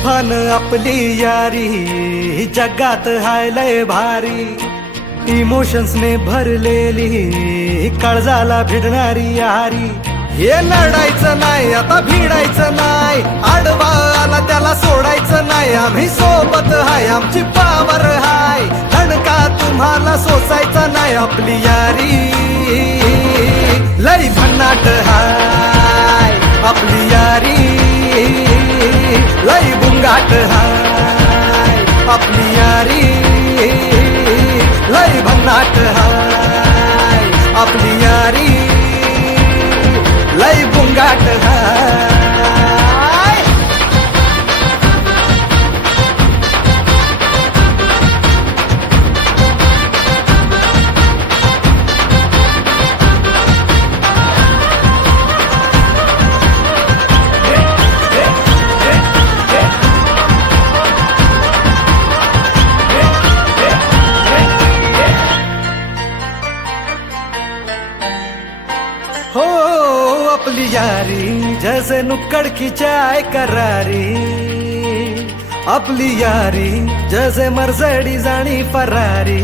तुफान आपली यारी जगात हाय लय भारी, इमोशन्स ने भरलेली काळजाला भिडणारी यारी. हे लढायचं नाही आता भिडायचं नाही, आडवा आला त्याला सोडायचं नाही. आम्ही सोबत हाय आमची पावर हाय, धडका तुम्हाला सोसायचा नाही. आपली यारी लय भन्नाट हाय, आपली यारी लय बुंगाट हाय. आपली यारी लय भन्नाट हाय, आपली यारी लय बुंगाट हाय. हो अपनी यारी जैसे नुक्कड़ की चाय करारी, अपनी यारी जैसे मर्सिडीज आणि फरारी.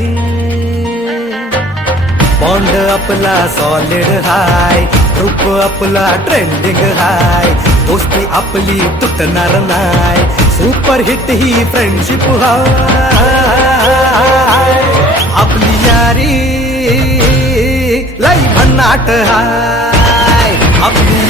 बॉन्ड आपला सॉलिड हाय, ग्रुप आपला ट्रेंडिंग हाय, दोस्ती आपली तुटणार नाय, सुपर हिट ही फ्रेंडशिप हाय. आपली यारी लय भन्नाट हाय, आपली